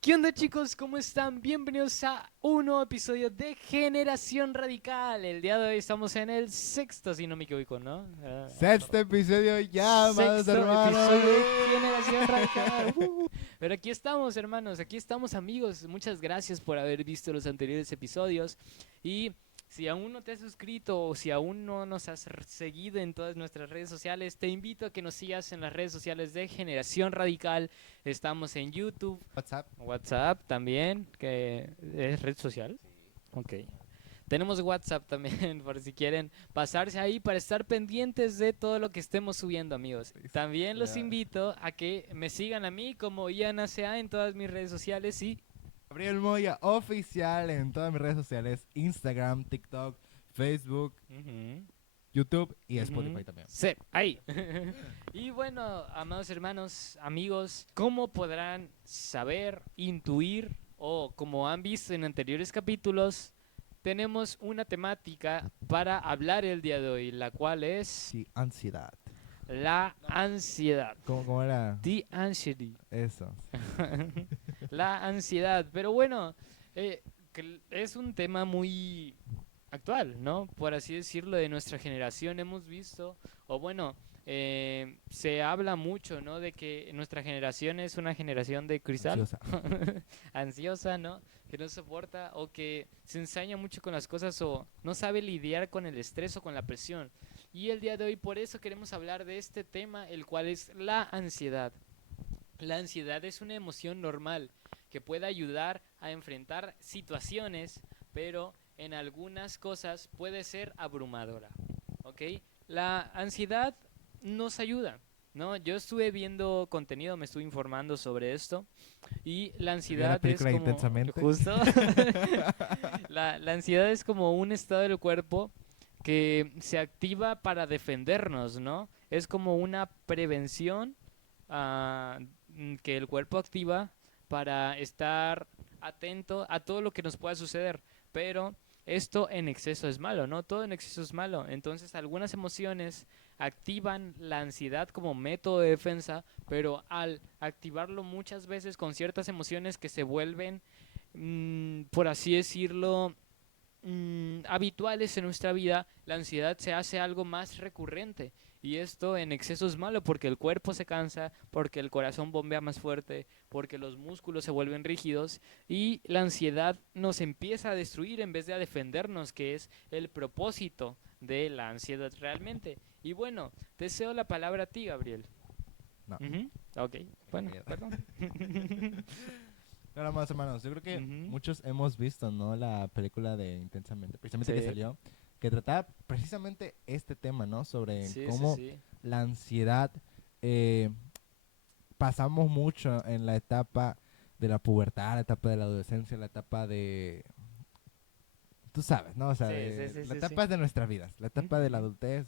¿Qué onda, chicos? ¿Cómo están? Bienvenidos a un nuevo episodio de Generación Radical. El día de hoy estamos en el sexto, si no me equivoco, ¿no? Sexto episodio ya, amados Sexto hermanos. episodio de Generación Radical. Pero aquí estamos, hermanos, aquí estamos, amigos. Muchas gracias por haber visto los anteriores episodios. Y si aún no te has suscrito o si aún no nos has seguido en todas nuestras redes sociales, te invito a que nos sigas en las redes sociales de Generación Radical. Estamos en YouTube, WhatsApp. WhatsApp también, que es red social. Ok. Tenemos WhatsApp también, por si quieren pasarse ahí para estar pendientes de todo lo que estemos subiendo, amigos. También los Ya. invito a que me sigan a mí como IanACA en todas mis redes sociales y... Gabriel Moya oficial en todas mis redes sociales: Instagram, TikTok, Facebook, Ujú, YouTube y ujú. Spotify también. Sí, ahí. Y bueno, amados hermanos, amigos, ¿cómo podrán saber, intuir o como han visto en anteriores capítulos, tenemos una temática para hablar el día de hoy, la cual es Sí, ansiedad. la ansiedad. ¿Cómo era The anxiety. eso? La ansiedad. Pero bueno, es un tema muy actual, ¿no? Por así decirlo, de nuestra generación hemos visto, o bueno, se habla mucho, ¿no? De que nuestra generación es una generación de cristal, Ansiosa. ansiosa, ¿no? Que no soporta o que se ensaña mucho con las cosas o no sabe lidiar con el estrés o con la presión. Y el día de hoy por eso queremos hablar de este tema, el cual es la ansiedad. La ansiedad es una emoción normal que puede ayudar a enfrentar situaciones, pero en algunas cosas puede ser abrumadora. ¿Ok? La ansiedad nos ayuda, ¿no? Yo estuve viendo contenido, me estuve informando sobre esto y la Se vio la ansiedad es película como, intensamente. justo, la ansiedad es como un estado del cuerpo que se activa para defendernos, ¿no? Es como una prevención que el cuerpo activa para estar atento a todo lo que nos pueda suceder. Pero esto en exceso es malo, ¿no? Todo en exceso es malo. Entonces algunas emociones activan la ansiedad como método de defensa, pero al activarlo muchas veces con ciertas emociones que se vuelven, por así decirlo, habituales en nuestra vida, la ansiedad se hace algo más recurrente. Y esto en exceso es malo porque el cuerpo se cansa, porque el corazón bombea más fuerte, porque los músculos se vuelven rígidos y la ansiedad nos empieza a destruir en vez de a defendernos, que es el propósito de la ansiedad realmente. Y bueno, te cedo la palabra a ti, Gabriel. No. Ujú. Ok, bueno, perdón. Nada más, hermanos. Yo creo que Ujú. muchos hemos visto, ¿no? La película de Intensamente, precisamente que Sí, salió, que trataba precisamente este tema, ¿no? Sobre sí, sí, cómo sí. la ansiedad eh, pasamos mucho en la etapa de la pubertad, la etapa de la adolescencia, la etapa de... Tú sabes, ¿no? O sea, Sí, sí, sí, la sí, sí. etapa de nuestras vidas, la etapa de la Ujú. adultez.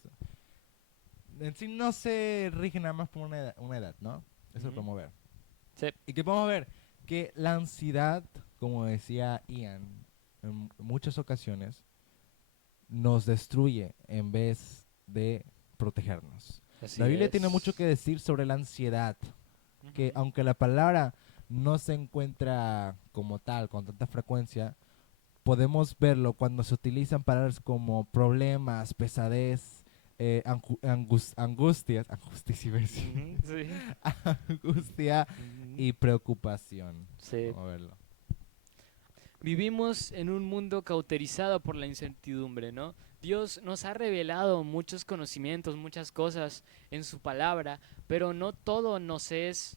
En sí no se rige nada más por una edad, ¿no? Eso lo Ujú. podemos ver. Sí. Y que podemos ver que la ansiedad, como decía Ian, en muchas ocasiones nos destruye en vez de protegernos. La Así Biblia tiene mucho es. que decir sobre la ansiedad, que Ujú. aunque la palabra no se encuentra como tal, con tanta frecuencia, podemos verlo cuando se utilizan palabras como problemas, pesadez, angustias, angustias iba a decir, Ujú, sí. angustia Ujú. y preocupación. Sí. Vamos a verlo. Vivimos en un mundo cauterizado por la incertidumbre, ¿no? Dios nos ha revelado muchos conocimientos, muchas cosas en su palabra, pero no todo nos es,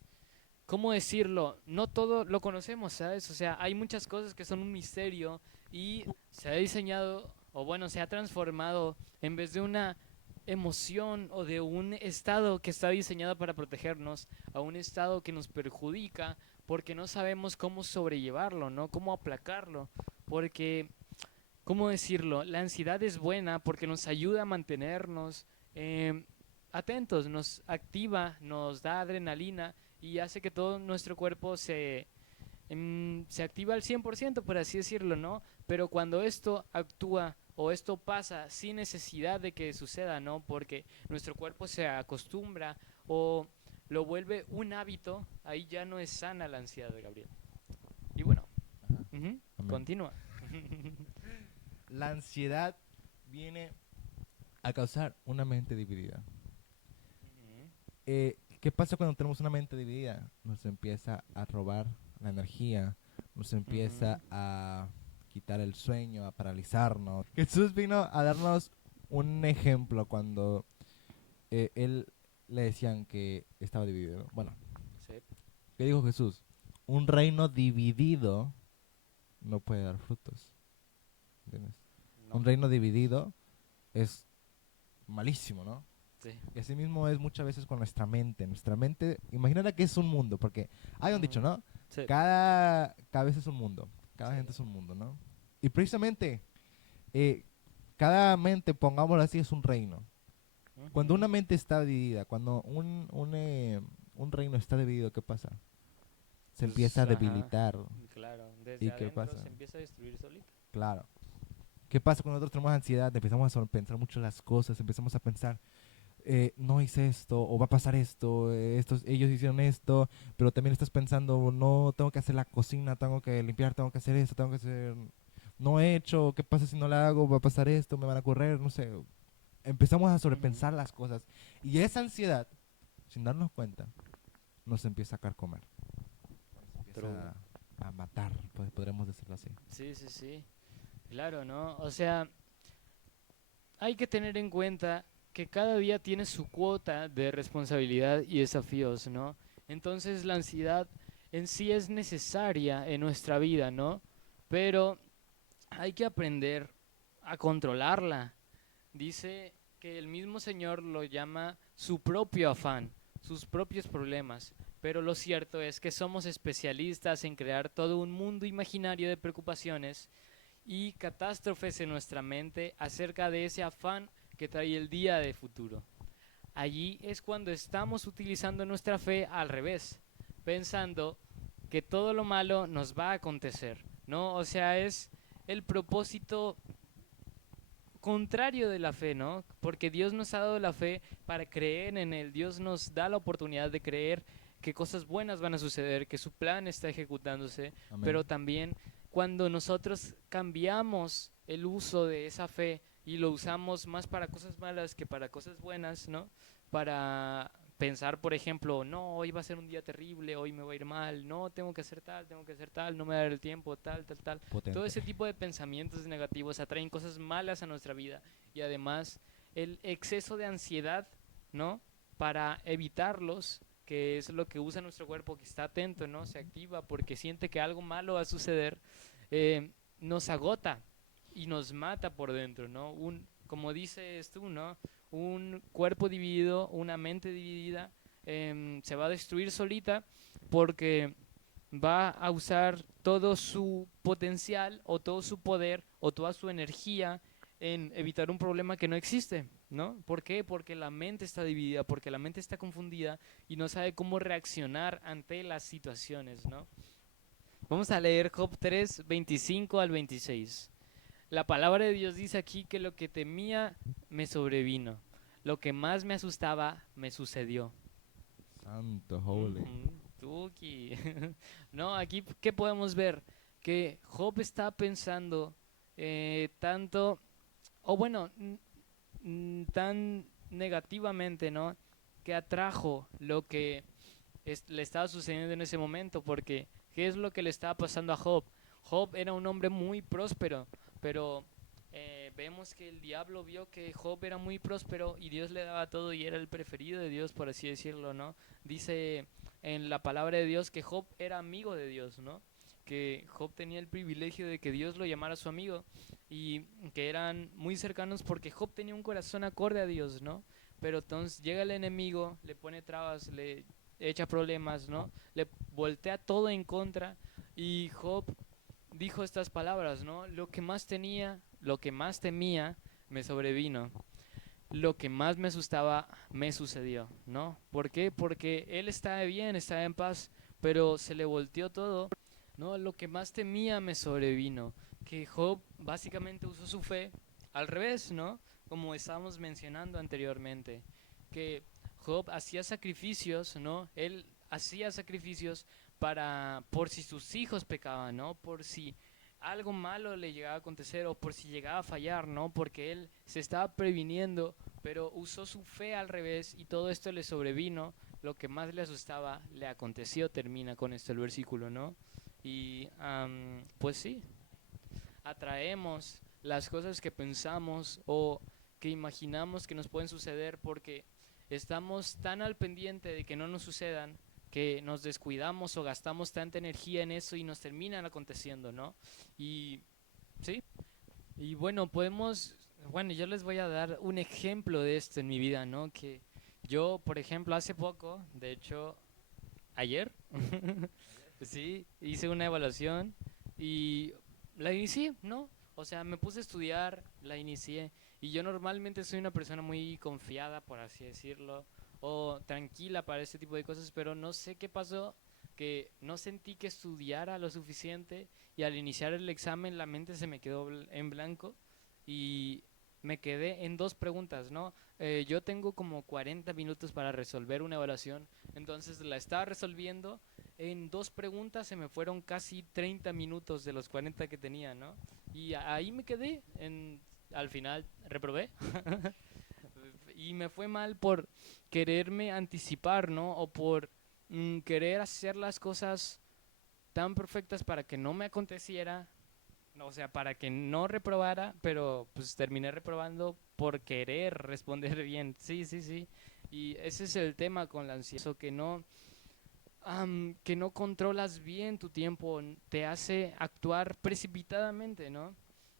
¿cómo decirlo? No todo lo conocemos, ¿sabes? O sea, hay muchas cosas que son un misterio y se ha diseñado, o bueno, se ha transformado en vez de una emoción o de un estado que está diseñado para protegernos a un estado que nos perjudica porque no sabemos cómo sobrellevarlo, ¿no? Cómo aplacarlo, porque, ¿cómo decirlo? La ansiedad es buena porque nos ayuda a mantenernos atentos, nos activa, nos da adrenalina y hace que todo nuestro cuerpo se activa al 100%, por así decirlo, ¿no? Pero cuando esto actúa o esto pasa sin necesidad de que suceda, ¿no? Porque nuestro cuerpo se acostumbra o lo vuelve un hábito, ahí ya no es sana la ansiedad, Gabriel. continúa. La ansiedad viene a causar una mente dividida. Ujú, ¿Qué pasa cuando tenemos una mente dividida? Nos empieza a robar la energía, nos ujú, empieza a quitar el sueño, a paralizarnos. Jesús vino a darnos un ejemplo cuando él le decían que estaba dividido. Bueno, sí, ¿qué dijo Jesús? Un reino dividido no puede dar frutos. ¿Entiendes? no, Un reino dividido es malísimo, ¿no? sí, Y así mismo es muchas veces con nuestra mente. Nuestra mente, imagínate que es un mundo, porque hay un dicho, ujú, ¿no? sí, Cada cabeza es un mundo, cada sí, gente es un mundo, ¿no? Y precisamente, eh, cada mente, pongámoslo así, es un reino. Cuando ujú, una mente está dividida, cuando un reino está dividido, ¿qué pasa? Se empieza a pues, ajá, debilitar. claro, desde ¿Y qué adentro pasa? se empieza a destruir solito. Claro. ¿Qué pasa cuando nosotros tenemos ansiedad? Empezamos a sobrepensar mucho las cosas, empezamos a pensar, no hice esto, o va a pasar esto, ellos hicieron esto, pero también estás pensando, no, tengo que hacer la cocina, tengo que limpiar, tengo que hacer esto, tengo que hacer, no he hecho, ¿qué pasa si no la hago? Va a pasar esto, me van a correr, no sé. Empezamos a Ujú, sobrepensar las cosas y esa ansiedad, sin darnos cuenta, nos empieza a carcomer, nos true. empieza a matar, podremos decirlo así. Sí, sí, sí, claro, ¿no? O sea, hay que tener en cuenta que cada día tiene su cuota de responsabilidad y desafíos, ¿no? Entonces la ansiedad en sí es necesaria en nuestra vida, ¿no? Pero hay que aprender a controlarla. Dice que el mismo Señor lo llama su propio afán, sus propios problemas. Pero lo cierto es que somos especialistas en crear todo un mundo imaginario de preocupaciones y catástrofes en nuestra mente acerca de ese afán que trae el día de futuro. Allí es cuando estamos utilizando nuestra fe al revés, pensando que todo lo malo nos va a acontecer, ¿no? O sea, es el propósito contrario de la fe, ¿no? Porque Dios nos ha dado la fe para creer en Él. Dios nos da la oportunidad de creer que cosas buenas van a suceder, que su plan está ejecutándose, Amén. pero también cuando nosotros cambiamos el uso de esa fe y lo usamos más para cosas malas que para cosas buenas, ¿no? Para pensar, por ejemplo, no, hoy va a ser un día terrible, hoy me va a ir mal, no, tengo que hacer tal, no me va a dar el tiempo, tal, tal, tal. Todo Potente. ese tipo de pensamientos negativos atraen cosas malas a nuestra vida y además el exceso de ansiedad, ¿no? Para evitarlos, que es lo que usa nuestro cuerpo, que está atento, ¿no? Se activa porque siente que algo malo va a suceder, nos agota y nos mata por dentro, ¿no? Como dices tú, ¿no? Un cuerpo dividido, una mente dividida, se va a destruir solita porque va a usar todo su potencial o todo su poder o toda su energía en evitar un problema que no existe, ¿no? ¿Por qué? Porque la mente está dividida, porque la mente está confundida y no sabe cómo reaccionar ante las situaciones, ¿no? Vamos a leer Job 3, 25 al 26. La palabra de Dios dice aquí que lo que temía me sobrevino, lo que más me asustaba me sucedió. Santo, holy. Ujú, Tuki. No, aquí, ¿qué podemos ver? Que Job está pensando tanto, o bueno, tan negativamente, ¿no? Que atrajo lo que le estaba sucediendo en ese momento, porque ¿qué es lo que le estaba pasando a Job? Job era un hombre muy próspero, pero vemos que el diablo vio que Job era muy próspero y Dios le daba todo y era el preferido de Dios, por así decirlo, ¿no? Dice en la palabra de Dios que Job era amigo de Dios, ¿no? Que Job tenía el privilegio de que Dios lo llamara su amigo y que eran muy cercanos porque Job tenía un corazón acorde a Dios, ¿no? Pero entonces llega el enemigo, le pone trabas, le echa problemas, ¿no? Le voltea todo en contra y Job dijo estas palabras, ¿no? Lo que más tenía, lo que más temía, me sobrevino. Lo que más me asustaba, me sucedió, ¿no? ¿Por qué? Porque él estaba bien, estaba en paz, pero se le volteó todo, ¿no? Lo que más temía, me sobrevino. Que Job básicamente usó su fe al revés, ¿no? Como estábamos mencionando anteriormente, que Job hacía sacrificios, ¿no? Él hacía sacrificios por si sus hijos pecaban, ¿no? Por si algo malo le llegaba a acontecer o por si llegaba a fallar, ¿no? Porque él se estaba previniendo, pero usó su fe al revés y todo esto le sobrevino. Lo que más le asustaba le aconteció, termina con esto el versículo, ¿no? Y pues sí, atraemos las cosas que pensamos o que imaginamos que nos pueden suceder porque estamos tan al pendiente de que no nos sucedan que nos descuidamos o gastamos tanta energía en eso y nos terminan aconteciendo, ¿no? Y sí, y bueno, yo les voy a dar un ejemplo de esto en mi vida, ¿no? Que yo, por ejemplo, hace poco, de hecho, ayer, sí, hice una evaluación y la inicié, ¿no? O sea, me puse a estudiar, la inicié. Y yo normalmente soy una persona muy confiada, por así decirlo, o tranquila para este tipo de cosas, pero no sé qué pasó, que no sentí que estudiara lo suficiente y al iniciar el examen la mente se me quedó en blanco y me quedé en dos preguntas, ¿no? Yo tengo como 40 minutos para resolver una evaluación, entonces la estaba resolviendo en dos preguntas se me fueron casi 30 minutos de los 40 que tenía, ¿no? Y ahí me quedé, al final reprobé. Y me fue mal por quererme anticipar, ¿no? O por querer hacer las cosas tan perfectas para que no me aconteciera, o sea, para que no reprobara, pero pues terminé reprobando por querer responder bien. Sí, sí, sí. Y ese es el tema con la ansiedad, eso que no controlas bien tu tiempo, te hace actuar precipitadamente, ¿no?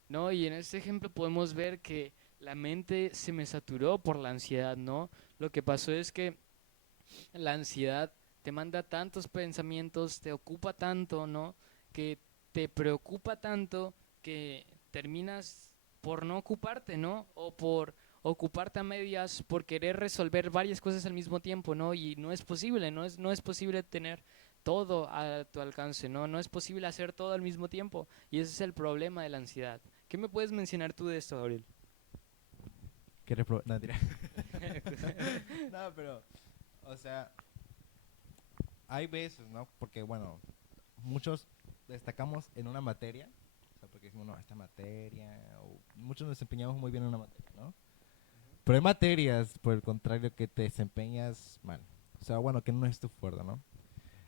¿No? Y en este ejemplo podemos ver que la mente se me saturó por la ansiedad, ¿no? Lo que pasó es que la ansiedad te manda tantos pensamientos, te ocupa tanto, ¿no? Que te preocupa tanto que terminas por no ocuparte, ¿no? O por ocuparte a medias, por querer resolver varias cosas al mismo tiempo, ¿no? Y no es posible, no es posible tener todo a tu alcance, ¿no? No es posible hacer todo al mismo tiempo. Y ese es el problema de la ansiedad. ¿Qué me puedes mencionar tú de esto, Gabriel? No, mentira. No, pero, o sea, hay veces, ¿no? Porque, bueno, muchos destacamos en una materia, o sea, porque decimos, no, esta materia, o muchos nos desempeñamos muy bien en una materia, ¿no? Pero hay materias, por el contrario, que te desempeñas mal. O sea, bueno, que no es tu fuerte, ¿no?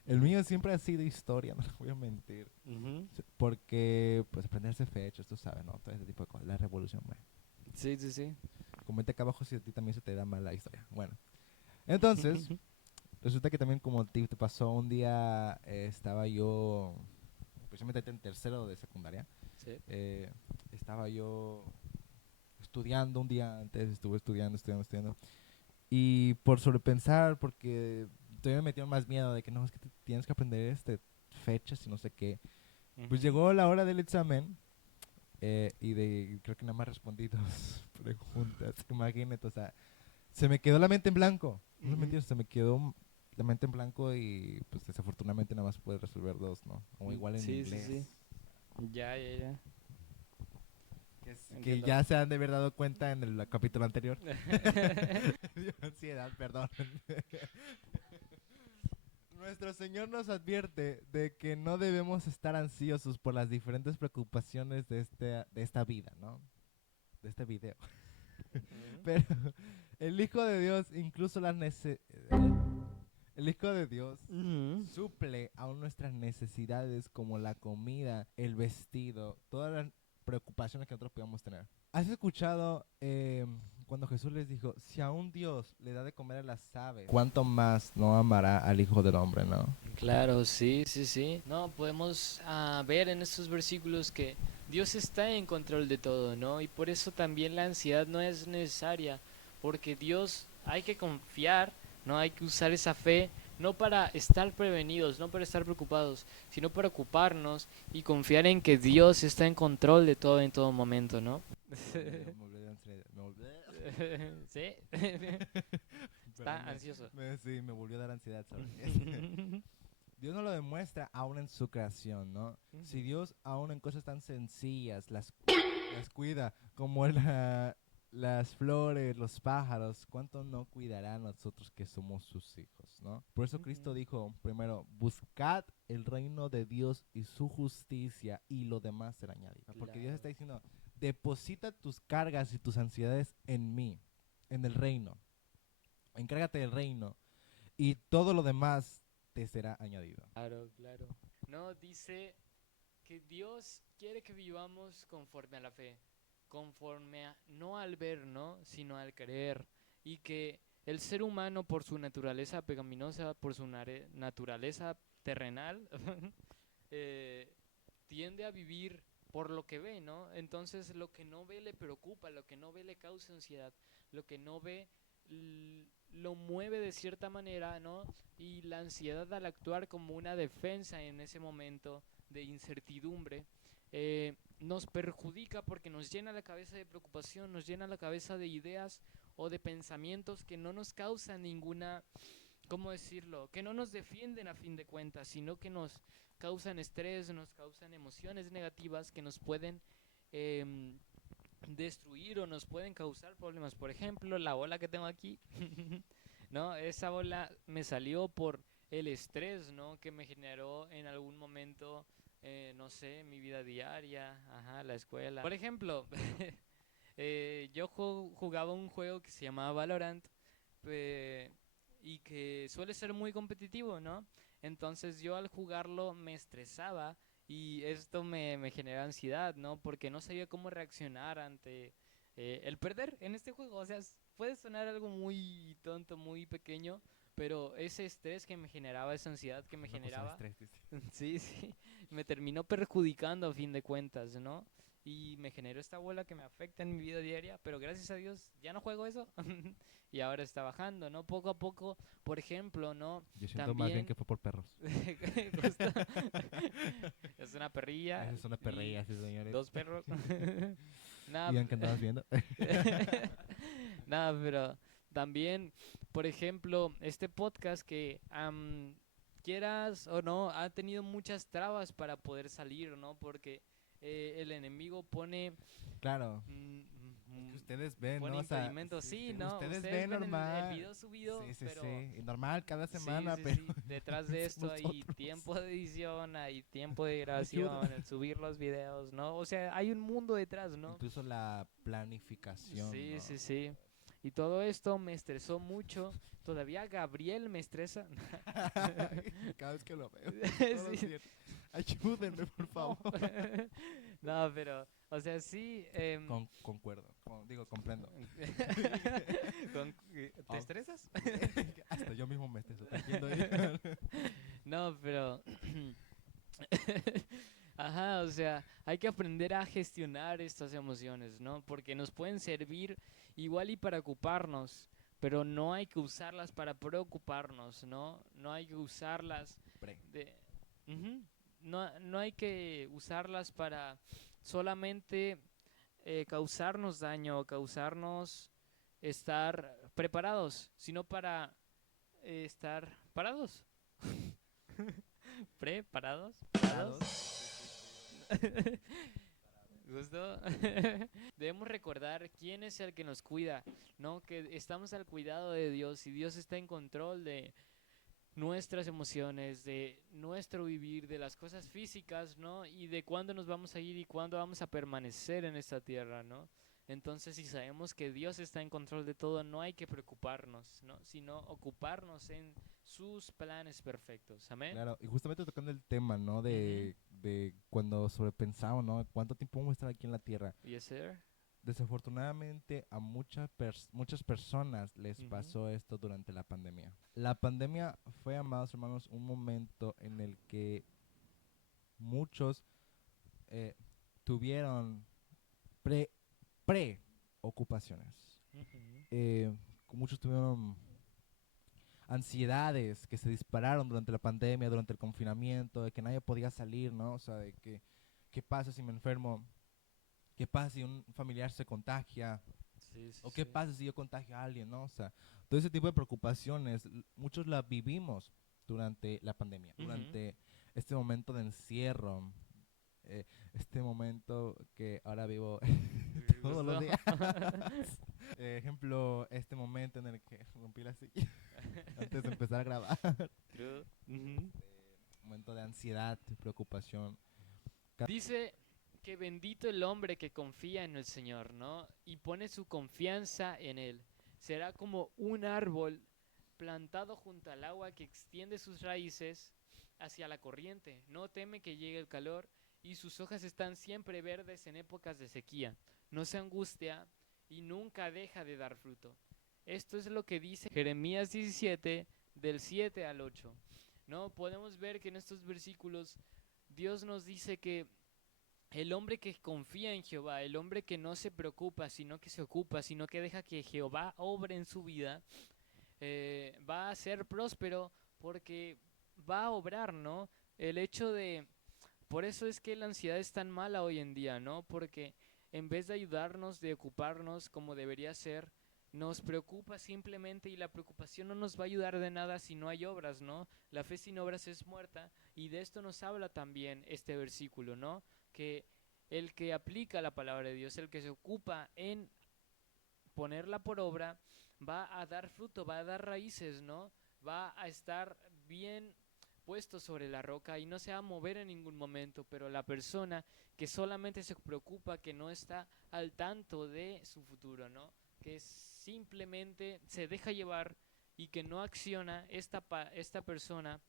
El mío siempre ha sido historia, no te voy a mentir. Ujú. Porque, pues, aprenderse fechas, tú sabes, ¿no? Todo ese tipo de cosas. La revolución, bueno. Sí, sí, sí. Comenta acá abajo si a ti también se te da mal la historia. Bueno, entonces, resulta que también como a ti te pasó un día, estaba yo, precisamente en tercero de secundaria, Sí. eh, estaba yo estudiando un día antes, estuve estudiando. Y por sobrepensar, porque todavía me metieron más miedo de que no, es que tienes que aprender fechas y no sé qué. Pues Ujú. llegó la hora del examen creo que nada más respondí dos preguntas. Imagínate, o sea, se me quedó la mente en blanco. No es Ujú. mentira, se me quedó la mente en blanco y pues desafortunadamente nada más pude resolver dos, ¿no? O igual en Sí, sí, sí. inglés. Ya, ya, ya. Que Entiendo. ya se han de haber dado cuenta en el capítulo anterior. Dio ansiedad, perdón. Nuestro Señor nos advierte de que no debemos estar ansiosos por las diferentes preocupaciones de esta vida, ¿no? De este video. Ujú. Pero el Hijo de Dios, incluso el Hijo de Dios Ujú. suple aún nuestras necesidades como la comida, el vestido, todas las preocupaciones que nosotros podamos tener. ¿Has escuchado cuando Jesús les dijo, si aún Dios le da de comer a las aves, cuánto más no amará al Hijo del Hombre, ¿no? Claro, sí, sí, sí. No, podemos ver en estos versículos que Dios está en control de todo, ¿no? Y por eso también la ansiedad no es necesaria, porque Dios hay que confiar, no hay que usar esa fe, no para estar prevenidos, no para estar preocupados, sino para ocuparnos y confiar en que Dios está en control de todo en todo momento, ¿no? Me olvidé de ansiedad, ¿Sí? perdón, Está ansioso. sí, me volvió a dar ansiedad, ¿sabes? Dios nos lo demuestra aún en su creación, ¿no? Si Ujú. Dios aún en cosas tan sencillas las cuida, como las flores, los pájaros, ¿cuánto no cuidará a nosotros que somos sus hijos, ¿no? Por eso Cristo Ujú. dijo, primero, buscad el reino de Dios y su justicia y lo demás será añadido. Porque Dios está Claro. diciendo, deposita tus cargas y tus ansiedades en mí, en el reino. Encárgate del reino y todo lo demás te será añadido. Claro, claro. No, dice que Dios quiere que vivamos conforme a la fe, conforme a, no al ver, ¿no? Sino al creer. Y que el ser humano, por su naturaleza pecaminosa, por su naturaleza terrenal, eh, tiende a vivir por lo que ve, ¿no? Entonces lo que no ve le preocupa, lo que no ve le causa ansiedad, lo que no ve lo mueve de cierta manera, ¿no? Y la ansiedad al actuar como una defensa en ese momento de incertidumbre nos perjudica porque nos llena la cabeza de preocupación, nos llena la cabeza de ideas o de pensamientos que no nos causan ninguna, ¿cómo decirlo? Que no nos defienden a fin de cuentas, sino que nos causan estrés, nos causan emociones negativas que nos pueden eh, destruir o nos pueden causar problemas. Por ejemplo, la bola que tengo aquí, ¿no? Esa bola me salió por el estrés, ¿no? Que me generó en algún momento, no sé, mi vida diaria, ajá, la escuela. Por ejemplo, yo jugaba un juego que se llamaba Valorant eh, y que suele ser muy competitivo, ¿no? Entonces yo al jugarlo me estresaba y esto me genera ansiedad, ¿no? Porque no sabía cómo reaccionar ante el perder en este juego. O sea, puede sonar algo muy tonto, muy pequeño, pero ese estrés que me generaba, esa ansiedad que me Una cosa de generaba, estrés, dice. sí, sí, me terminó perjudicando a fin de cuentas, ¿no? Y me generó esta bola que me afecta en mi vida diaria, pero gracias a Dios ya no juego eso y ahora está bajando, ¿no? Poco a poco, por ejemplo, ¿no? Yo siento más bien que También, fue por perros. justo, es una perrilla Esa es una y perrilla, sí, señores. dos perros. Nada, Ian, ¿qué andabas viendo? nada, pero también, por ejemplo, este podcast que quieras o no, ha tenido muchas trabas para poder salir, ¿no? Porque el enemigo pone, Claro, mm, es que mm, ustedes ven, ¿no? pone O sea, impedimentos. sí, Sí, sí, ¿no? ustedes Ustedes ven ven el normal. video Sí, subido, sí, pero sí. Y normal cada sí, semana, sí, pero sí. Detrás de esto hay nosotros. tiempo de edición, hay tiempo de Ayuda. grabación, el subir los videos, ¿no? O sea, hay un mundo detrás, ¿no? Incluso la planificación, Sí, sí, ¿no? sí. Y todo esto me estresó mucho. Todavía Gabriel me estresa. Cada vez que lo veo, todos los Sí, días. Ayúdenme, por no. favor. No, pero, o sea, sí. Concuerdo, digo, comprendo. ¿Te Ah, estresas? hasta yo mismo me estreso, tranquilo. No, pero ajá, o sea, hay que aprender a gestionar estas emociones, ¿no? Porque nos pueden servir igual y para ocuparnos, pero no hay que usarlas para preocuparnos, ¿no? No hay que usarlas Pre. de... Ujú. No, no hay que usarlas para solamente causarnos daño, causarnos estar preparados, sino para estar parados. ¿Preparados? ¿Parados? Parados. Sí, sí, sí. Justo. Debemos recordar quién es el que nos cuida, ¿no? Que estamos al cuidado de Dios y Dios está en control de nuestras emociones, de nuestro vivir, de las cosas físicas, ¿no? Y de cuándo nos vamos a ir y cuándo vamos a permanecer en esta tierra, ¿no? Entonces, si sabemos que Dios está en control de todo, no hay que preocuparnos, ¿no? Sino ocuparnos en sus planes perfectos. Amén. Claro, y justamente tocando el tema, ¿no? Ujú. De cuando sobrepensamos, ¿no? ¿Cuánto tiempo vamos a estar aquí en la Tierra? Yes, sir. Desafortunadamente a muchas personas les Ujú. pasó esto durante la pandemia. La pandemia fue, amados hermanos, un momento en el que muchos eh, tuvieron pre, preocupaciones. Ujú. Eh, muchos tuvieron ansiedades que se dispararon durante la pandemia, durante el confinamiento, de que nadie podía salir, ¿no? O sea, de que, ¿qué pasa si me enfermo? ¿Qué pasa si un familiar se contagia? Sí, sí, ¿O qué sí. pasa si yo contagio a alguien, no? O sea, todo ese tipo de preocupaciones, muchos las vivimos durante la pandemia, Ujú. durante este momento de encierro. este momento que ahora vivo todos los días. Ejemplo, este momento en el que rompí la silla antes de empezar a grabar. True. Ujú. Momento de ansiedad, de preocupación. Dice que bendito el hombre que confía en el Señor, ¿no? Y pone su confianza en Él. Será como un árbol plantado junto al agua que extiende sus raíces hacia la corriente. No teme que llegue el calor y sus hojas están siempre verdes en épocas de sequía. No se angustia y nunca deja de dar fruto. Esto es lo que dice Jeremías 17 del 7 al 8. ¿No? Podemos ver que en estos versículos Dios nos dice que el hombre que confía en Jehová, el hombre que no se preocupa, sino que se ocupa, sino que deja que Jehová obre en su vida, va a ser próspero porque va a obrar, ¿no? El hecho de... Por eso es que la ansiedad es tan mala hoy en día, ¿no? Porque en vez de ayudarnos, de ocuparnos como debería ser, nos preocupa simplemente y la preocupación no nos va a ayudar de nada si no hay obras, ¿no? La fe sin obras es muerta y de esto nos habla también este versículo, ¿no? Que el que aplica la palabra de Dios, el que se ocupa en ponerla por obra, va a dar fruto, va a dar raíces, ¿no? Va a estar bien puesto sobre la roca y no se va a mover en ningún momento, pero la persona que solamente se preocupa, que no está al tanto de su futuro, ¿no? Que simplemente se deja llevar y que no acciona, esta persona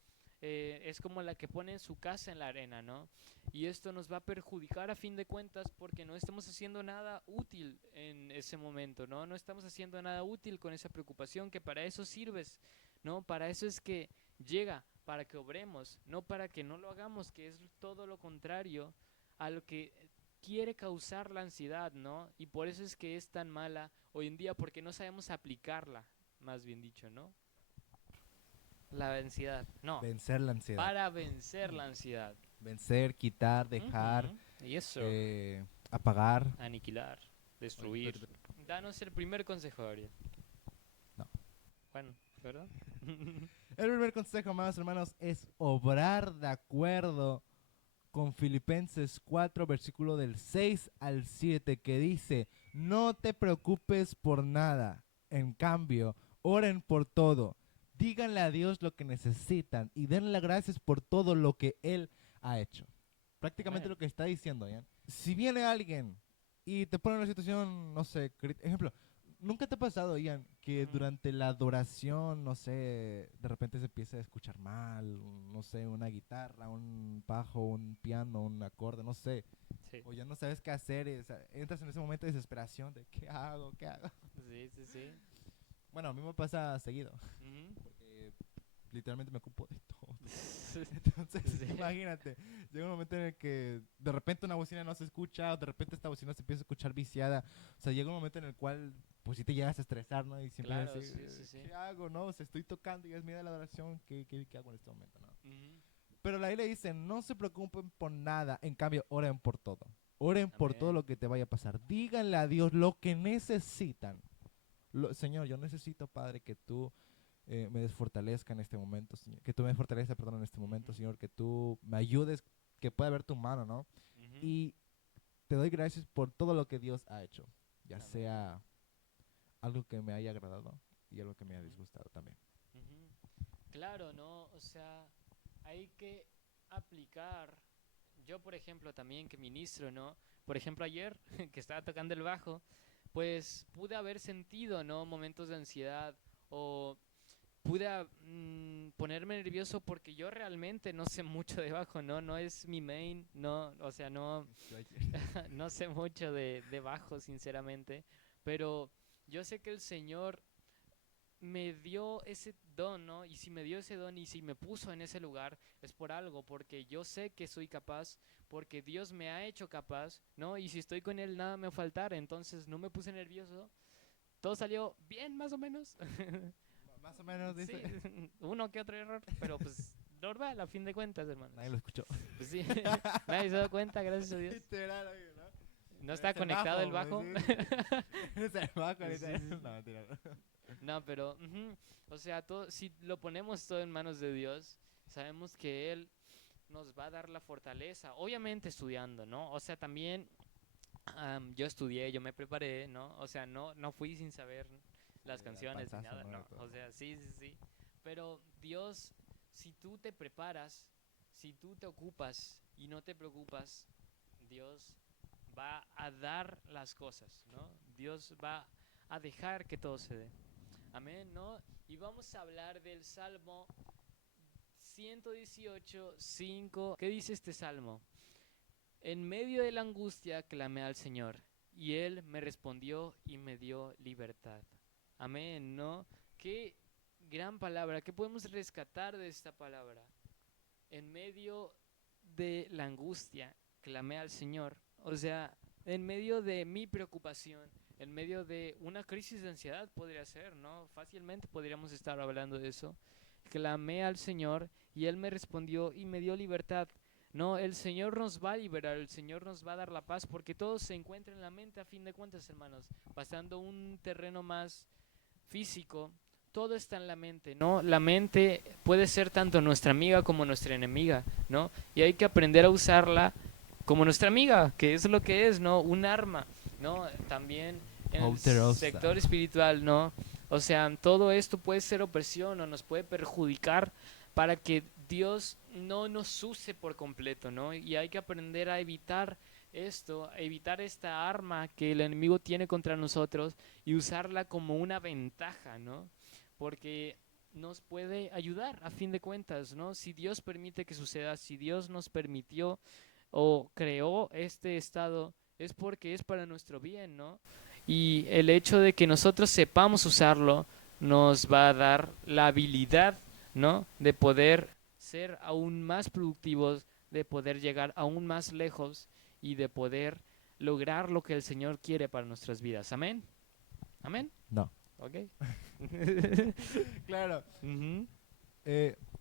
es como la que pone su casa en la arena, ¿no? Y esto nos va a perjudicar a fin de cuentas porque no estamos haciendo nada útil en ese momento, ¿no? No estamos haciendo nada útil con esa preocupación que para eso sirves, ¿no? Para eso es que llega, para que obremos, no para que no lo hagamos, que es todo lo contrario a lo que quiere causar la ansiedad, ¿no? Y por eso es que es tan mala hoy en día porque no sabemos aplicarla, más bien dicho, ¿no? La ansiedad, no, Vencer la ansiedad. para vencer la ansiedad. Vencer, quitar, dejar, Ujú. Y eso, apagar. aniquilar, Oye, destruir. Danos el primer consejo, Ariel. No. Bueno, ¿verdad? El primer consejo, amados hermanos, es obrar de acuerdo con Filipenses 4, versículo del 6 al 7, que dice, no te preocupes por nada, en cambio, oren por todo, díganle a Dios lo que necesitan y denle gracias por todo lo que Él ha hecho. Prácticamente Amén. lo que está diciendo, ¿ya? Si viene alguien y te pone en una situación, no sé, ejemplo, ¿nunca te ha pasado, Ian, que Ujú. durante la adoración, no sé, de repente se empieza a escuchar mal, no sé, una guitarra, un bajo, un piano, un acorde, no sé, Sí, o ya no sabes qué hacer, o sea, entras en ese momento de desesperación de ¿qué hago? ¿Qué hago? sí, sí, sí. Bueno, a mí me pasa seguido, Ujú. porque literalmente me ocupo de todo. Sí. Entonces, imagínate, llega un momento en el que de repente una bocina no se escucha, o de repente esta bocina se empieza a escuchar viciada. O sea, llega un momento en el cual, pues sí te llegas a estresar, ¿no? Y siempre Claro, decir, sí, sí, sí. ¿qué hago, no? O sea, estoy tocando y es mi día de la adoración, ¿qué hago en este momento, no? Ujú. Pero la Biblia dice, no se preocupen por nada, en cambio, oren por todo. Oren por todo Amén. lo que te vaya a pasar. Díganle a Dios lo que necesitan. Señor, yo necesito, Padre, que tú me desfortalezca en este momento, Señor. Que tú me fortalezcas, perdón, en este momento, Ujú. Señor. Que tú me ayudes, que pueda ver tu mano, ¿no? Ujú. Y te doy gracias por todo lo que Dios ha hecho. Ya Amén. sea algo que me haya agradado y algo que me haya Ujú. disgustado también. Ujú. Claro, ¿no? O sea, hay que aplicar. Yo, por ejemplo, también que ministro, ¿no? Por ejemplo, ayer que estaba tocando el bajo, pues pude haber sentido, ¿no? Momentos de ansiedad o pude ponerme nervioso porque yo realmente no sé mucho de bajo, ¿no? No es mi main, no, o sea, no, Yo ayer- no sé mucho de bajo, sinceramente, pero yo sé que el Señor me dio ese don, ¿no? Y si me dio ese don y si me puso en ese lugar es por algo, porque yo sé que soy capaz, porque Dios me ha hecho capaz, ¿no? Y si estoy con Él nada me va a faltar, entonces no me puse nervioso. Todo salió bien, más o menos. Más o menos Sí, dice. uno que otro error, pero pues normal, a fin de cuentas, Nadie lo hermanos. escuchó. Pues sí, nadie se dio cuenta, gracias a Dios. Literal, oye, ¿no? No está Es el conectado el bajo, pues bajo. sí. Es el bajo, Sí, sí, literal. sí. No, mentira. No. No, pero, o sea, todo, si lo ponemos todo en manos de Dios, sabemos que Él nos va a dar la fortaleza, obviamente estudiando, ¿no? O sea, también yo estudié, yo me preparé, ¿no? O sea, no fui sin saber las Al canciones ni panzazo, nada, ¿no? De no. todo. O sea, sí, sí, sí. Pero Dios, si tú te preparas, si tú te ocupas y no te preocupas, Dios va a dar las cosas, ¿no? Dios va a dejar que todo se dé. Amén, ¿no? Y vamos a hablar del Salmo 118, 5. ¿Qué dice este salmo? En medio de la angustia clamé al Señor, y Él me respondió y me dio libertad. Amén, ¿no? Qué gran palabra, ¿qué podemos rescatar de esta palabra? En medio de la angustia clamé al Señor. O sea, en medio de mi preocupación, en medio de una crisis de ansiedad podría ser, ¿no? Fácilmente podríamos estar hablando de eso. Clamé al Señor y Él me respondió y me dio libertad. No, el Señor nos va a liberar, el Señor nos va a dar la paz, porque todo se encuentra en la mente a fin de cuentas, hermanos. Pasando un terreno más físico, todo está en la mente, ¿no? La mente puede ser tanto nuestra amiga como nuestra enemiga, ¿no? Y hay que aprender a usarla como nuestra amiga, que es lo que es, ¿no? Un arma, ¿no? También en el Poderosa. sector espiritual, ¿no? O sea, todo esto puede ser opresión o nos puede perjudicar para que Dios no nos use por completo, ¿no? Y hay que aprender a evitar esto, a evitar esta arma que el enemigo tiene contra nosotros y usarla como una ventaja, ¿no? Porque nos puede ayudar a fin de cuentas, ¿no? Si Dios permite que suceda, si Dios nos permitió o creó este estado, es porque es para nuestro bien, ¿no? Y el hecho de que nosotros sepamos usarlo nos va a dar la habilidad, ¿no? De poder ser aún más productivos, de poder llegar aún más lejos y de poder lograr lo que el Señor quiere para nuestras vidas. Amén. Amén. No. Ok. Claro. Ujú,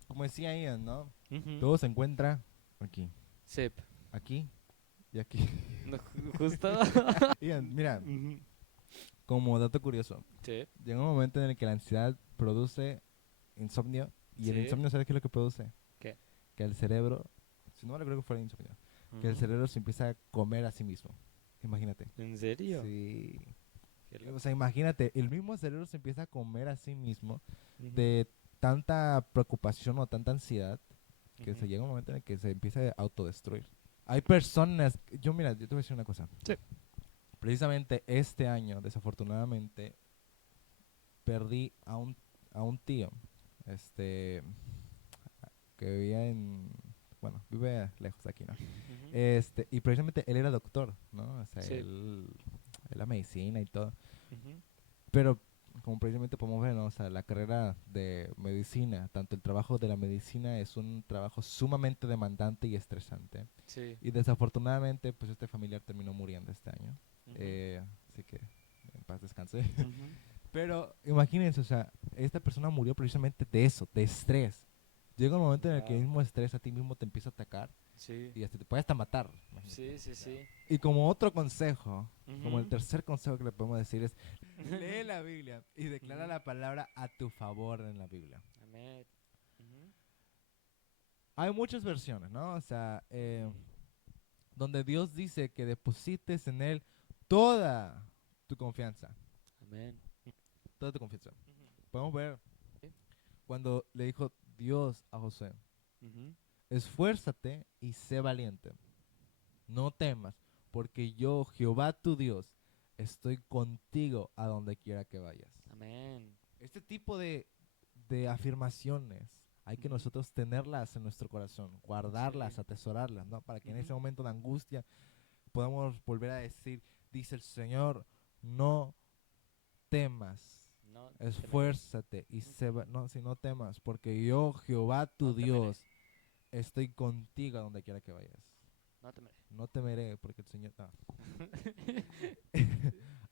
Como decía Ian, ¿no? ujú. Todo se encuentra aquí, Sip. aquí y aquí. No, justo. Ian, mira, Ujú. como dato curioso, Sí, llega un momento en el que la ansiedad produce insomnio y el sí. insomnio, ¿sabes qué es lo que produce? ¿Qué? Que el cerebro, si no me creo que fuera insomnio, que el Ujú. cerebro se empieza a comer a sí mismo. Imagínate. ¿En serio? Sí. Qué O loco. sea, imagínate, el mismo cerebro se empieza a comer a sí mismo Ujú, de tanta preocupación o tanta ansiedad que ujú. se llega un momento en el que se empieza a autodestruir. Hay personas, mira, yo te voy a decir una cosa. Sí. Precisamente este año, desafortunadamente, perdí a un tío, este, que vivía bueno, vive lejos de aquí, ¿no? Ujú. Y precisamente él era doctor, ¿no? O sea, Sí. la medicina y todo. Ujú. Pero como precisamente podemos ver, ¿no? O sea, la carrera de medicina, tanto el trabajo de la medicina es un trabajo sumamente demandante y estresante. Sí. Y desafortunadamente, pues este familiar terminó muriendo este año. Ujú. Así que en paz descanse. Ujú. Pero imagínense, o sea, esta persona murió precisamente de eso, de estrés. Llega un momento en el que el Wow. mismo estrés a ti mismo te empieza a atacar Sí. y hasta te puede hasta matar, imagínate. Sí, sí, sí. Y como otro consejo, como el Ujú. tercer consejo que le podemos decir es, lee la Biblia y declara Ujú. la palabra a tu favor en la Biblia. Amén. Ujú. Hay muchas versiones, ¿no? O sea, Ujú. donde Dios dice que deposites en Él toda tu confianza, Amén. toda tu confianza. Ujú. Podemos ver Sí. cuando le dijo Dios a José, Ujú. esfuérzate y sé valiente, no temas, porque yo, Jehová tu Dios, estoy contigo a donde quiera que vayas. Amén. Este tipo de afirmaciones hay que Ujú. nosotros tenerlas en nuestro corazón, guardarlas, Sí. atesorarlas, ¿no? Para que en Ujú. ese momento de angustia podamos volver a decir, dice el Señor, no temas, No temeré. esfuérzate y Ujú. no, si no temas, porque yo, Jehová No tu temeré. Dios, estoy contigo a donde quiera que vayas. No temeré. No temeré, porque el Señor... no.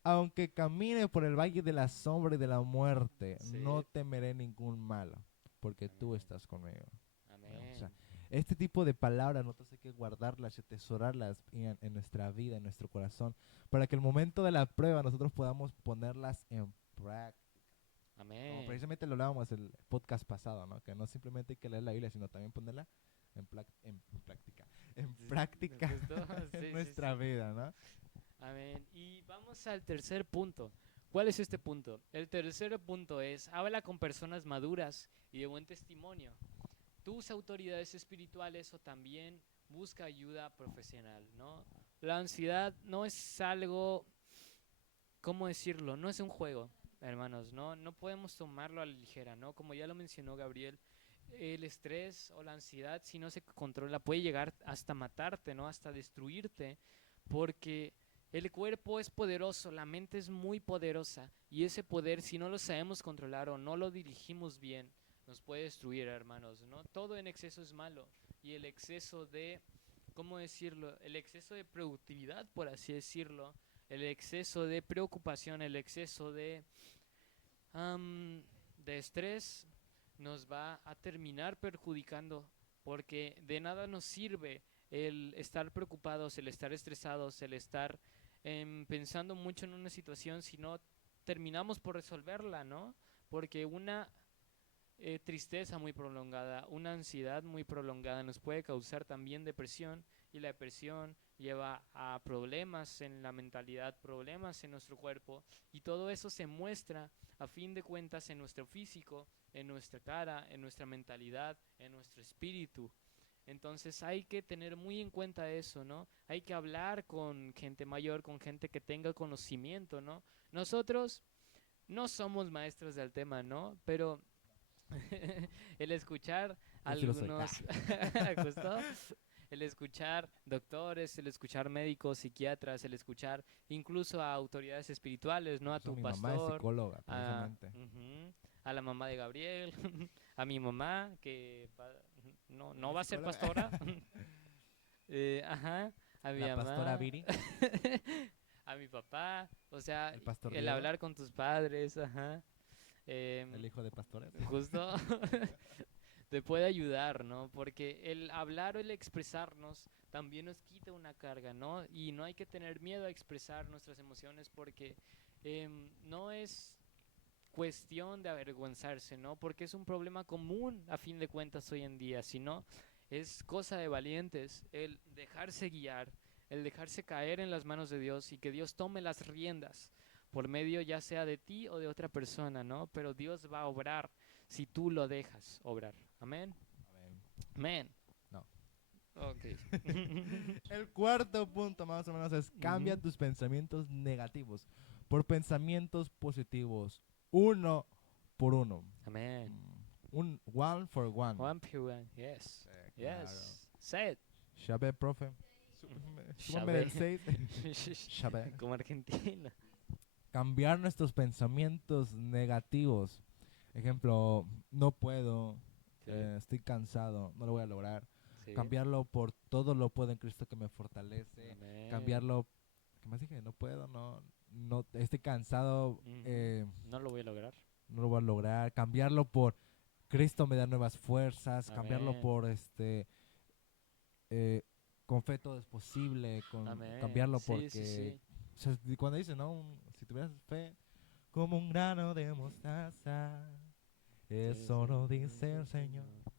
Aunque camine por el valle de la sombra y de la muerte, no Sí. temeré ningún mal, porque tú Amén. estás conmigo. ¿No? O sea, Amén. este tipo de palabras nosotros hay que guardarlas y atesorarlas en nuestra vida, en nuestro corazón, para que el momento de la prueba nosotros podamos ponerlas en práctica. Como Amén. precisamente lo hablábamos el podcast pasado, ¿no? Que no simplemente hay que leer la Biblia, sino también ponerla en práctica ¿Justo? en Sí, sí, nuestra sí. vida, ¿no? Amén. Y vamos al tercer punto. ¿Cuál es este punto? El tercer punto es, habla con personas maduras y de buen testimonio. Tus autoridades espirituales o también busca ayuda profesional, ¿no? La ansiedad no es algo, ¿cómo decirlo? No es un juego, hermanos, ¿no? No podemos tomarlo a la ligera, ¿no? Como ya lo mencionó Gabriel, el estrés o la ansiedad, si no se controla, puede llegar hasta matarte, ¿no? Hasta destruirte, porque el cuerpo es poderoso, la mente es muy poderosa, y ese poder, si no lo sabemos controlar o no lo dirigimos bien, nos puede destruir, hermanos, ¿no? Todo en exceso es malo, y el exceso de, ¿cómo decirlo? El exceso de productividad, por así decirlo, el exceso de preocupación, el exceso de estrés nos va a terminar perjudicando, porque de nada nos sirve el estar preocupados, el estar estresados, el estar pensando mucho en una situación si no terminamos por resolverla, ¿no? Porque una tristeza muy prolongada, una ansiedad muy prolongada nos puede causar también depresión, y la depresión lleva a problemas en la mentalidad, problemas en nuestro cuerpo, y todo eso se muestra a fin de cuentas en nuestro físico, en nuestra cara, en nuestra mentalidad, en nuestro espíritu. Entonces hay que tener muy en cuenta eso, ¿no? Hay que hablar con gente mayor, con gente que tenga conocimiento, ¿no? Nosotros no somos maestros del tema, ¿no? Pero el escuchar Yo sí lo soy. algunos, justo, el escuchar doctores, el escuchar médicos, psiquiatras, el escuchar incluso a autoridades espirituales, ¿no? A Incluso tu mi mamá es pastor, psicóloga, a, precisamente. ujú, a la mamá de Gabriel, a mi mamá, que no ¿Es va a ser psicóloga? pastora, ajá, a mi La pastora mamá, Viri, a mi papá, o sea, el pastor el Diego, hablar con tus padres, ajá. el em, hijo de pastores. Justo te puede ayudar, ¿no? Porque el hablar o el expresarnos también nos quita una carga, ¿no? Y no hay que tener miedo a expresar nuestras emociones, porque no es cuestión de avergonzarse, ¿no? Porque es un problema común a fin de cuentas hoy en día, sino es cosa de valientes el dejarse guiar, el dejarse caer en las manos de Dios y que Dios tome las riendas por medio ya sea de ti o de otra persona, ¿no? Pero Dios va a obrar si tú lo dejas obrar. Amén. Amén. Amén. No. Ok. El cuarto punto más o menos es cambia Ujú. tus pensamientos negativos por pensamientos positivos. Uno por uno. Amén. Mm, Un one for one. One pure. Yes. Claro. Yes. Say it. Shabe, profe. Súmame Sabe. del 6. Shabe. Como Argentina. Cambiar nuestros pensamientos negativos. Ejemplo, no puedo, Sí. estoy cansado, no lo voy a lograr. Sí. Cambiarlo por todo lo puedo en Cristo que me fortalece. Amén. Cambiarlo, ¿qué más dije? No puedo, no, estoy cansado, Ujú. No lo voy a lograr. no lo voy a lograr. Cambiarlo por Cristo me da nuevas fuerzas. Cambiarlo Amén. por eh, con fe todo es posible. Amén. Cambiarlo Sí, sí, porque, sí. o sea, cuando dice, ¿no? Si tuvieras fe como un grano de mostaza. Eso no dice el Señor. Señor.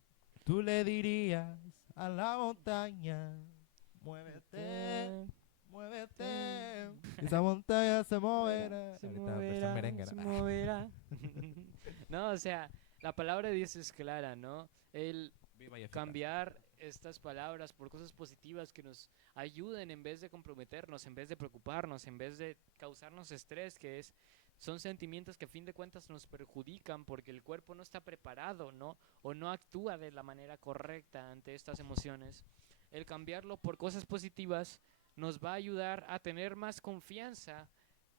Tú le dirías a la montaña, muévete, Te- muévete. Esa montaña se moverá. Se Ahorita versión moverá, merengue, ¿no? se moverá. No, o sea, la palabra de Dios es clara, ¿no? El Viva y eficaz. cambiar estas palabras por cosas positivas que nos ayuden en vez de comprometernos, en vez de preocuparnos, en vez de causarnos estrés, son sentimientos que a fin de cuentas nos perjudican porque el cuerpo no está preparado, ¿no? O no actúa de la manera correcta ante estas emociones. El cambiarlo por cosas positivas nos va a ayudar a tener más confianza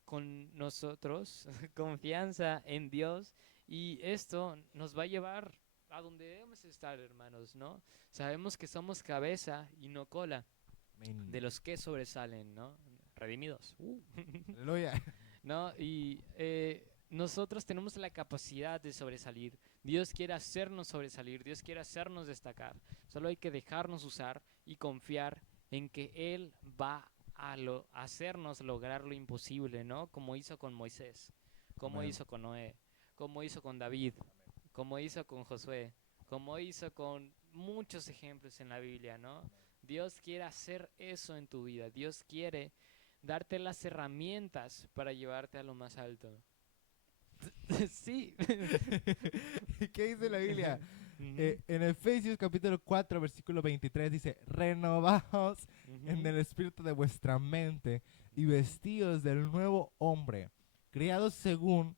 con nosotros, confianza en Dios, y esto nos va a llevar a donde debemos estar, hermanos, ¿no? Sabemos que somos cabeza y no cola, de Amén. los que sobresalen, ¿no? Redimidos. Aleluya. ¿No? Y nosotros tenemos la capacidad de sobresalir. Dios quiere hacernos sobresalir, Dios quiere hacernos destacar. Solo hay que dejarnos usar y confiar en que Él va a hacernos lograr lo imposible, ¿no? Como hizo con Moisés, como Amén. hizo con Noé, como hizo con David, como hizo con Josué, como hizo con muchos ejemplos en la Biblia, ¿no? Dios quiere hacer eso en tu vida. Dios quiere darte las herramientas para llevarte a lo más alto. Sí. ¿Qué dice la Biblia? Ujú, En Efesios capítulo 4, versículo 23 dice, renovaos en ujú, el espíritu de vuestra mente y vestidos del nuevo hombre, creados según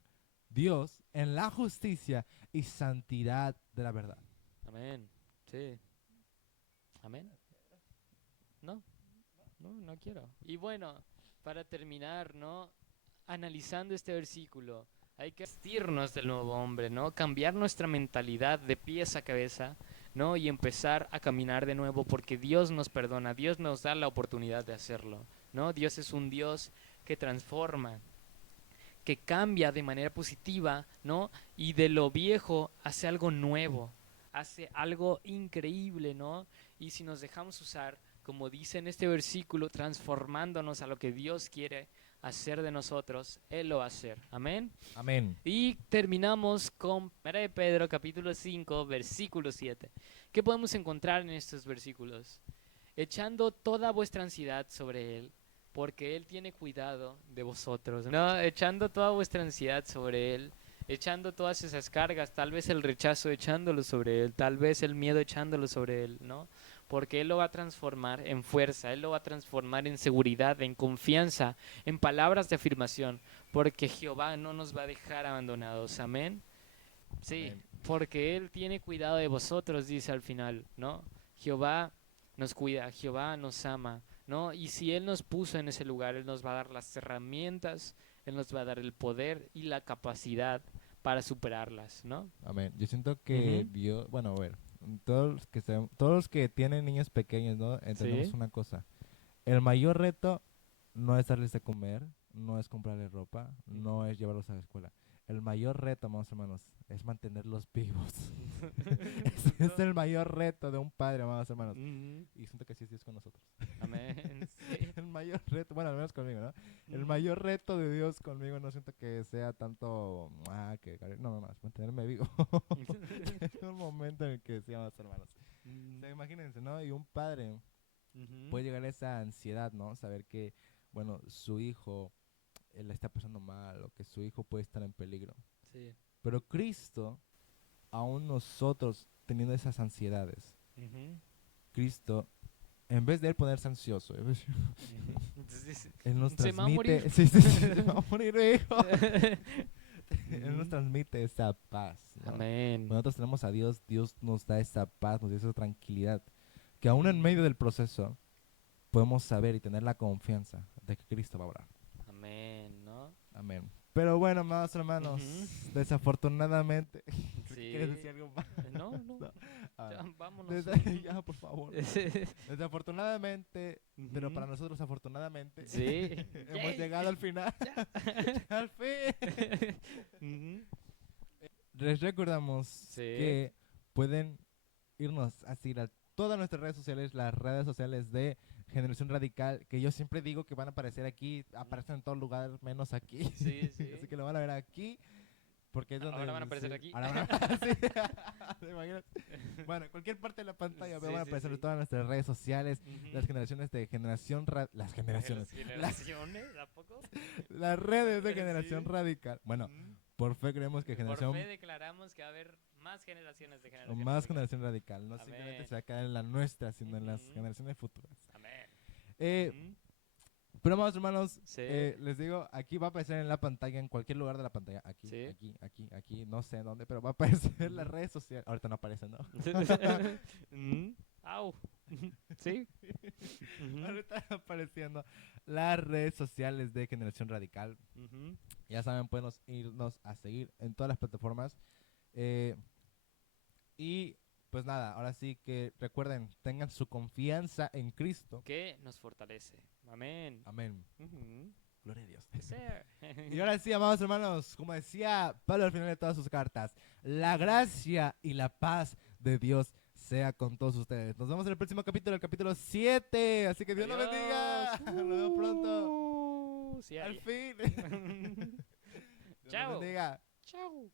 Dios en la justicia y santidad de la verdad. amén. Sí. Amén. No, no quiero. Y bueno, para terminar, ¿no? Analizando este versículo, hay que vestirnos del nuevo hombre, ¿no? Cambiar nuestra mentalidad de pies a cabeza, ¿no? Y empezar a caminar de nuevo porque Dios nos perdona, Dios nos da la oportunidad de hacerlo, ¿no? Dios es un Dios que transforma, que cambia de manera positiva, ¿no? Y de lo viejo hace algo nuevo, hace algo increíble, ¿no? Y si nos dejamos usar, como dice en este versículo, transformándonos a lo que Dios quiere hacer de nosotros, Él lo va a hacer. Amén. Amén. Y terminamos con 1 de Pedro capítulo 5, versículo 7. ¿Qué podemos encontrar en estos versículos? Echando toda vuestra ansiedad sobre Él, porque Él tiene cuidado de vosotros, ¿no? Echando toda vuestra ansiedad sobre Él, echando todas esas cargas, tal vez el rechazo echándolo sobre Él, tal vez el miedo echándolo sobre Él, ¿no? Porque Él lo va a transformar en fuerza, Él lo va a transformar en seguridad, en confianza, en palabras de afirmación, porque Jehová no nos va a dejar abandonados, amén. Sí, Amén. porque Él tiene cuidado de vosotros, dice al final, ¿no? Jehová nos cuida, Jehová nos ama, ¿no? Y si Él nos puso en ese lugar, Él nos va a dar las herramientas, Él nos va a dar el poder y la capacidad para superarlas, ¿no? Amén. Yo siento que Ujú, Dios, bueno, a ver, todos los que tienen niños pequeños, ¿no? Entendemos sí, una cosa. El mayor reto no es darles de comer, no es comprarles ropa, no ujú. es llevarlos a la escuela. El mayor reto, amados hermanos, es mantenerlos vivos. Ese es No. el mayor reto de un padre, amados hermanos. Ujú, Y siento que así es Dios con nosotros. amén, sí. El mayor reto, bueno, al menos conmigo, ¿no? El Ujú. mayor reto de Dios conmigo no siento que sea tanto, no, más, mantenerme vivo. Es un momento en el que sí, amados hermanos. O Ujú, sea, imagínense, ¿no? Y un padre ujú, puede llegar a esa ansiedad, ¿no? Saber que, bueno, su hijo le está pasando mal o que su hijo puede estar en peligro. sí. Pero Cristo, aún nosotros teniendo esas ansiedades, Ujú, Cristo, en vez de él ponerse ansioso, ujú. Entonces, él nos se va a morir. transmite, sí, sí, sí, se va a morir mi hijo. Él nos Ujú. transmite esa paz, ¿no? Amén. Cuando nosotros tenemos a Dios, Dios nos da esa paz, nos da esa tranquilidad, que aún en Ujú. medio del proceso podemos saber y tener la confianza de que Cristo va a obrar. Amén, ¿no? Amén. Pero bueno, amados Ujú. hermanos, desafortunadamente, creo que quieres Sí. decir algo más. No, no, No. A ya ver, vámonos. ya, por favor. Desafortunadamente, pero para Ujú. nosotros afortunadamente, Sí. hemos llegado Yay. al final. Ya. Al fin. Ujú. Les recordamos Sí, que pueden irnos a seguir a todas nuestras redes sociales, las redes sociales de Generación Radical, que yo siempre digo que van a aparecer aquí, aparecen en todo lugar menos aquí. sí, Así sí. que lo van a ver aquí, porque es Ahora van a donde aparecer sí, aquí. ahora van a sí. ¿Te imaginas? Bueno, en cualquier parte de la pantalla van Sí, a sí, aparecer sí. todas nuestras redes sociales, las Ujú. generaciones de las generaciones, Las las, generaciones, ¿a poco? las redes de Generación Sí. Radical. Bueno, Ujú. por fe creemos que Por fe Generación declaramos que va a haber más generaciones de o generación más radical. Generación Radical, no simplemente Amén. se va a quedar en la nuestra, sino en las Ujú. generaciones futuras. Amén. Eh, Ujú. pero vamos, hermanos, Sí, les digo, aquí va a aparecer en la pantalla, en cualquier lugar de la pantalla, aquí, sí. aquí, aquí, aquí, no sé en dónde, pero va a aparecer las Ujú. redes sociales. Ahorita no aparecen, ¿no? Ujú. Au. Sí. Ujú. Ahorita están apareciendo las redes sociales de Generación Radical. Ujú. Ya saben, pueden irnos a seguir en todas las plataformas. Eh, y pues nada, ahora sí que recuerden, tengan su confianza en Cristo. Que nos fortalece. Amén. Amén. Ujú. Gloria a Dios. Que sea. Y ahora sí, amados hermanos, como decía Pablo al final de todas sus cartas, la gracia y la paz de Dios sea con todos ustedes. Nos vemos en el próximo capítulo, el capítulo 7. Así que Dios nos bendiga. Adiós. Nos vemos pronto. Sí Al hay. fin. Dios nos Chao. bendiga. Chao.